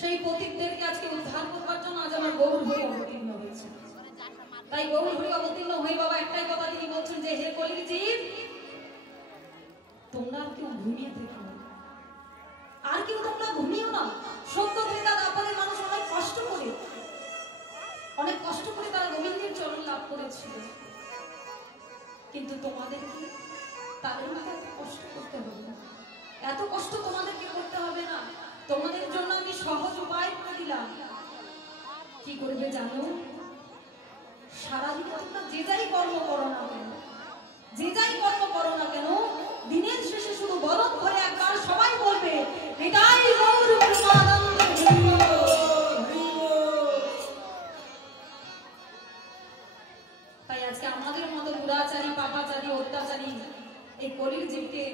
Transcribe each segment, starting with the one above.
সেই পতিতদেরকে আজকে উদ্ধার করবার জন্য আজ আমার গৌর হরি অবতীর্ণ হয়েছে। তাই গৌর হরি অবতীর্ণ হয়ে বাবা একটাই কথা তিনি বলছেন যে হে কলির জীব, তোমরা কেউ ঘুমিয়ে থেকো না, আর কেউ তোমরা ঘুমিও না। সত্য ত্রেতা দ্বাপরের মানুষ অনেক কষ্ট করে তারা গোবিন্দের চরণ লাভ করেছিল, কিন্তু তোমাদেরকে তাদের মতো এত কষ্ট করতে হবে না, এত কষ্ট তোমাদেরকে করতে হবে না। তোমাদের জন্য আমি সহজ উপায় করে দিলাম। কি করবে জানো? সারাদিন তোমরা যে যাই কর্ম করো না কেন, দিনের শেষে শুধু বলদ ধরে একবার সবাই বলবে নিতাই গৌর প্রেমানন্দ। তাই আজকে আমাদের মতো দুরাচারী, পাপাচারী, অত্যাচারী এই কলির জীবকে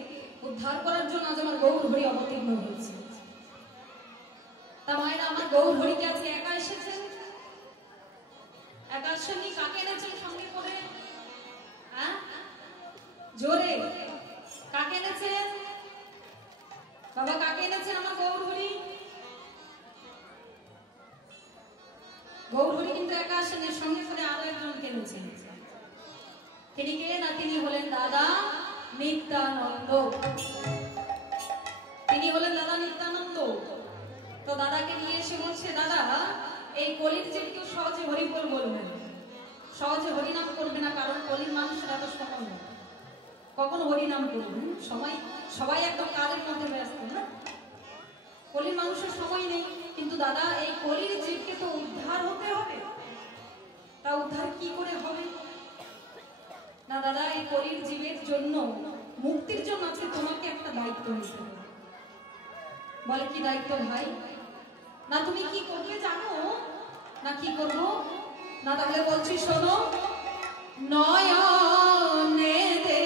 উদ্ধার করার জন্য আজ আমার গৌর হরি অবতীর্ণ হয়েছে। তা মায়েরা, আমার গৌর হরিকে আজকে একা এসেছেন, একা আসেনি, কাকে এনেছেন সঙ্গে করে? হ্যাঁ, জোরে কাকে এনেছেন বাবা? কাকে এনেছেন আমার গৌর হরি? গৌর হরি কিন্তু একা আসেনি, সঙ্গে করে আরো একজনকে এনেছেন। তিনি কে? না, তিনি হলেন দাদা নিত্যানন্দ। তো দাদাকে নিয়ে এসে বলছে, দাদা এই কলির যে কেউ সহজে হরিবল বলবে না, সহজে হরিনাম করবে না, কারণ কলির মানুষের এত সময় নেই কখন হরিনাম করবে। সবাই একদম কাজের মধ্যে ব্যস্ত না, কলির মানুষের সময় নেই। কিন্তু দাদা এই কলির জীবকে তো উদ্ধার হতে হবে, তা উদ্ধার কি করে হবে? না দাদা, এই কলির জীবের জন্য, মুক্তির জন্য আজকে তোমাকে একটা দায়িত্ব নিতে হবে। বলে কি দায়িত্ব ভাই? না তুমি কি করবে জানো? না কি করবো? না তাহলে বলছি শোনো, নয়নে দে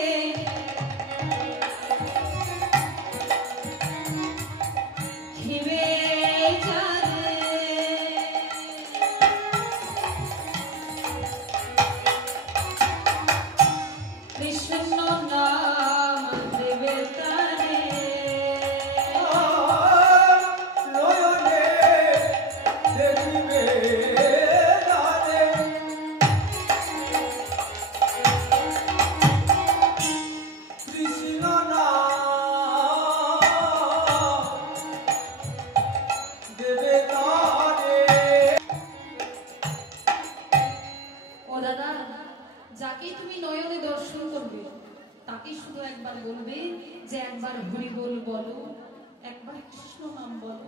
খিবে যারে কৃষ্ণ নাম দেবে তারে। যাকেই তুমি নয়নে দর্শন করবে তাকেই শুধু একবার বলবে যে একবার হরি বল বলো, একবার কৃষ্ণ নাম বলো।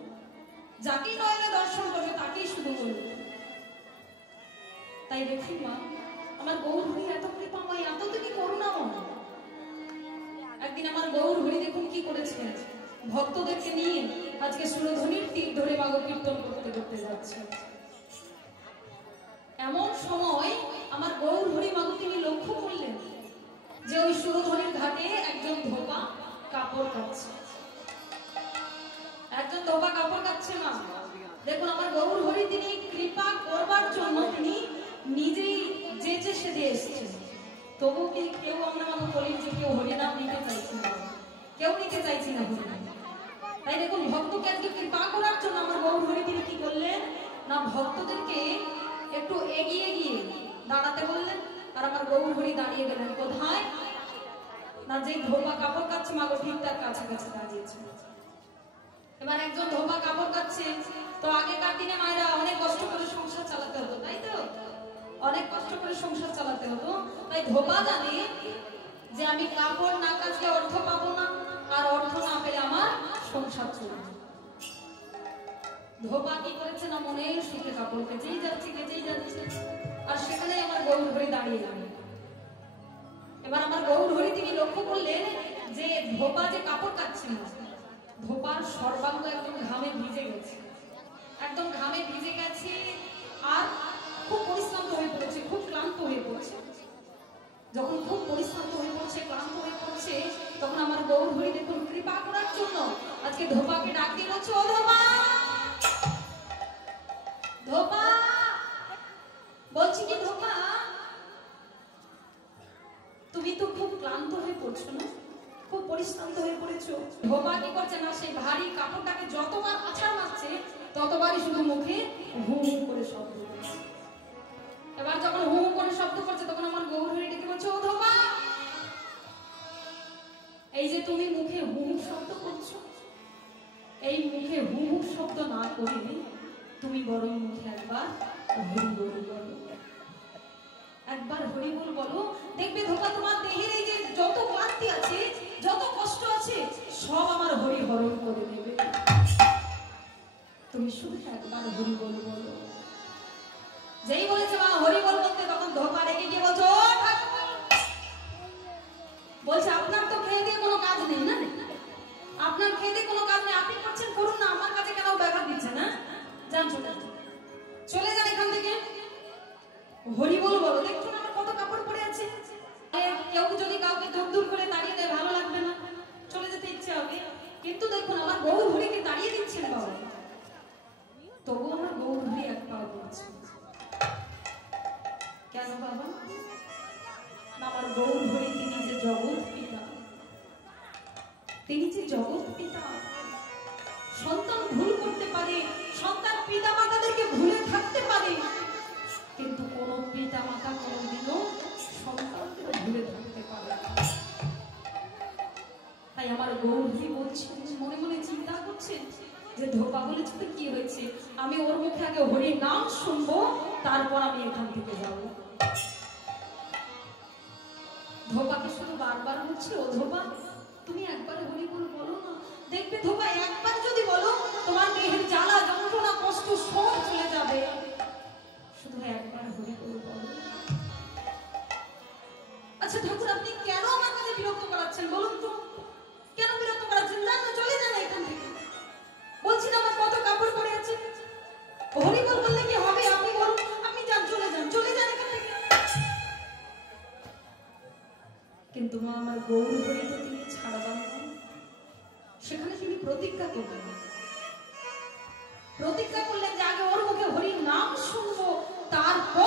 যাকেই নয়নে দর্শন করবে তাকেই শুধু বলবে। তাই দেখুন মা, আমার গৌর হরি এত কৃপাময়, এত তুমি করুণাময়। একদিন আমার গৌর হরি দেখুন কি করেছে, ভক্তদেরকে নিয়ে আজকে সুরধ্বনির তীর ধরে মাগো কীর্তন করতে করতে যাচ্ছে। এমন সময় আমার গৌর হরি মাগো তিনি লক্ষ্য করলেন যে ওই সুরধ্বনির ঘাটে একজন ধোপা কাপড় কাচ্ছে, একজন ধোপা কাপড় কাচ্ছে। মা দেখুন, আমার গৌর হরি তিনি কৃপা করবার জন্য তিনি নিজেই যেচে সেজে এসেছেন। তবু কি কেউ আমরা মাগো কলির যে কেউ হরিনাম নিতে চাইছি না, কেউ নিতে চাইছি না হরিনাম। তাই দেখুন, ভক্তকে আজকে কৃপা করার জন্য আমার গৌর হরি তিনি কি করলেন না, ভক্তদেরকে একটু এগিয়ে গিয়ে দাঁড়াতে বললেন। আর আমার গৌর হরি দাঁড়িয়ে গেলেন কোথায়? না, যে ধোপা কাপড় কাচ্ছে মাগো ঠিক তার কাছাকাছি দাঁড়িয়েছে। এবার একজন ধোপা কাপড় কাচ্ছে, তো আগেকার দিনে মায়েরা অনেক কষ্ট করে সংসার চালাতে হতো, তাই তো? অনেক কষ্ট করে সংসার চালাতে হতো। তাই ধোপা জানে যে আমি কাপড় না কাচলে অর্থ পাবো না, আর অর্থ না পেলে আমার সংসার চলবে। ধোপা কি করেছে না, মনের সুখে কাপড় কেচেই যাচ্ছে, আর সেখানে আমার গৌর হরি দাঁড়িয়ে গেলেন। এবার আমার গৌর হরি তিনি লক্ষ্য করলেন যে ধোপা যে কাপড় কাচ্ছে না, ধোপার সর্বাঙ্গ একদম ঘামে ভিজে গেছে, একদম ঘামে ভিজে গেছে, আর খুব পরিশ্রান্ত হয়ে পড়েছে, খুব ক্লান্ত হয়ে পড়ছে। যখন খুব পরিশ্রান্ত হয়ে পড়ছে, ক্লান্ত হয়ে পড়ছে, তখন আমার গৌর হরি দেখুন কৃপা করার জন্য আজকে ধোপাকে ডাক দিয়ে বলছে, ও ধোপা, ধোপা, বলছি কি ধোপা, তুমি তো খুব ক্লান্ত হয়ে পড়ছো না, খুব পরিশ্রান্ত হয়ে পড়েছো। ধোপা কি করছে না, সেই ভারী কাপড়টাকে যতবার আছাড় মারছে ততবারই শুধু মুখে হু হু করে শব্দ করছে। এবার যখন হু হু করে শব্দ করছে তখন আমার গৌর হরি ডেকে বলছে, ও ধোপা, এই যে তুমি মুখে হু হু শব্দ করছো, এই মুখে হু হু শব্দ না করে তুমি বরং মুখে একবার হরি বল বলো, একবার হরি বল বলো। দেখবে ধোপা, তোমার দেহের এই যে যত ক্লান্তি আছে, যত কষ্ট আছে, সব আমার হরি হরণ করে দেবে। তুমি শুধু একবার হরি বল বলো। যেই বলেছে মা হরি বল বলতে, তখন ধোপা রেগে গিয়ে বলছো, ও ঠাকুর, বলছে আপনার তো খেয়ে দিয়ে কোনো কাজ নেই না, আপনার খেয়ে দিয়ে কোনো কাজ নেই, আপনি করছেন করুন না, আমার কাছে কেন ব্যাঘাত দিচ্ছে না? যান চলে যান এখান থেকে, হরি বল বলো। দেখছো না আমার কত কাপড় পরে আছে, কেউ যদি কাউকে দূর করে তাড়িয়ে দেয় ভালো লাগবে না, চলে যেতে ইচ্ছে হবে। কিন্তু দেখুন আমার গৌর হরিকে তাড়িয়ে দিচ্ছেন বাবা, তবু আমার গৌর হরি এক পা করছে। কেন বাবা? আমার গৌর হরি তিনি যে জগৎ পিতা, তিনি যে জগৎ পিতা। সন্তান ভুল করতে পারে, সন্তান পিতা মাতাদেরকে ভুলে থাকতে পারে, কিন্তু কোন পিতা মাতা কোনদিনও সন্তানকে ভুলে থাকতে পারে না। তাই আমার গৌর হরি বলছেন, মনে মনে চিন্তা করছেন যে ধোপা বলেছে তো কি হয়েছে, আমি ওর মুখে আগে হরি নাম শুনবো, তারপর আমি এখান থেকে যাব। ধোপাকে শুধু বারবার বলছি, ও ধোপা, তুমি একবার হরি বল বলো না। দেখবে ধোপা, একবার যদি বলো তোমার দেহের জ্বালা যন্ত্রণা কষ্ট সব চলে যাবে, শুধু একবার হরি বল বলো। আচ্ছা ঠাকুর, আপনি কেন আমার কাছে বিরক্ত করাচ্ছেন বলুন তো, কেন বিরক্ত করাচ্ছেন? যান না, চলে যান এখান থেকে। বলছি না আমার কত কাপড় পরে আছে, হরি বল বললে কি হবে? আপনি বলুন, আপনি যান, চলে যান, চলে যান এখান থেকে। কিন্তু মা আমার গৌর হরি তো তিনি ছাড়াবান না, সেখানে তিনি প্রতিজ্ঞা করলেন, প্রতিজ্ঞা করলেন যে আগে ওর মুখে হরির নাম শুনবো, তারপর